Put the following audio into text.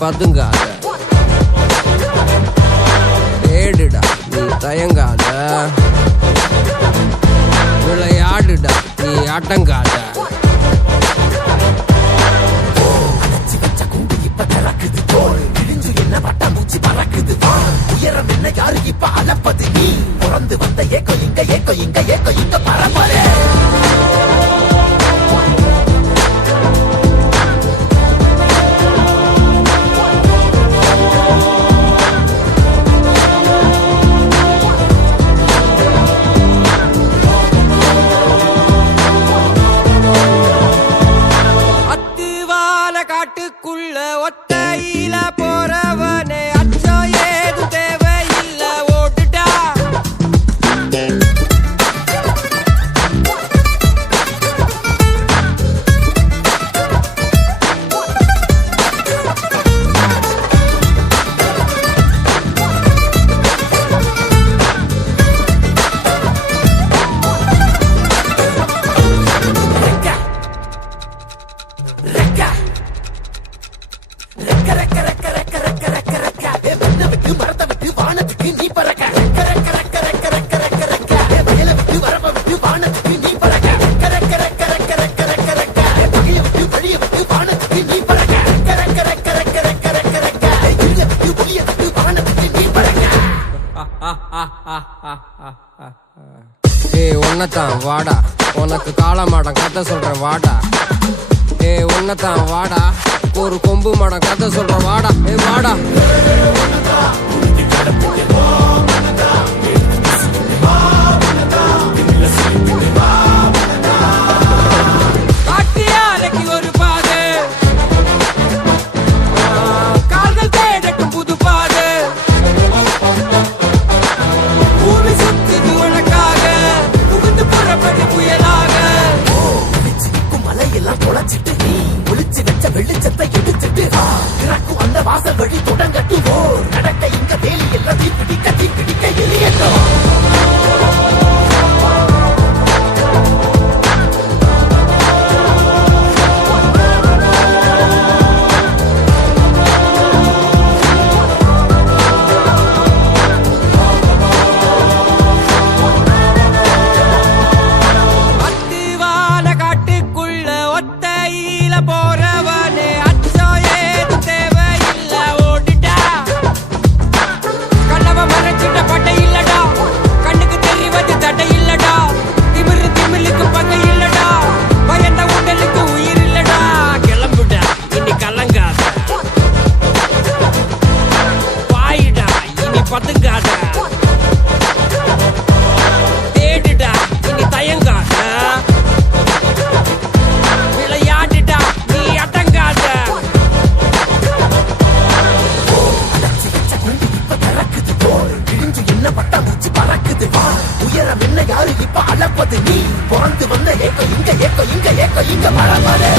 பதுங்காத, தேடுடா நீ தயங்காத, விளையாடுடா நீ அடங்காத. உயரம் என்ன யாரு இப்ப அளப்பது நீ பிறந்து வந்த ஏக்கோ இங்க ஏக்கோ இங்க ஏக்கோ இங்க பரம்பரை. அத்துவால காட்டுக்குள்ள ஒத்தையில போறவனே அச்சம் ஏது தேவையில்ல ஓட்டுடா. உன்னதான் வாடா, உனக்கு காளமாடம் கதை சொல்ற வாடா. உன்னதான் வாடா, ஒரு கொம்பு மாடம் கதை சொல்ற வாடா. வாடா காட்டியாலைக்கு ஒரு பாது, கால்கள் தேடட்டும் புது பாது. பூமி சுத்துது உனக்காக, புகுந்து புறப்பட்டு புயலாக. மலையெல்லாம் தொலைச்சிட்டு நீ ஒளிச்சு வச்ச வெளிச்சத்தை எடுத்துட்டு இறக்கும் அந்த வாசல் வழி தொடங்கட்டும். நடக்க இங்க வேலி எல்லாம் தீப்பிடிக்க எரியட்டும். போறவனே அச்சம் ஏது தேவையில்ல ஓடிட்டா. கண்ணவ மறைச்சிட்ட பட்டை இல்லடா, கண்ணுக்கு தெரிவது தடை இல்லடா. திமிலுக்கு பகை இல்லடா, பயந்த உடலுக்கு உயிர் இல்லடா. கிளம்புடா இனி கலங்காத, பாயிடா இனி பதுங்காத, தேடுடா இனி தயங்காத, விளையாடுடா நீ அடங்காத. என்ன பட்டா மூச்சு பறக்குது வா. உயரம் என்ன யாரு இப்ப அளப்பது நீ பிறந்து வந்த ஏக்கோ இங்க ஏக்கோ இங்க ஏக்கோ இங்க பரம்பரை.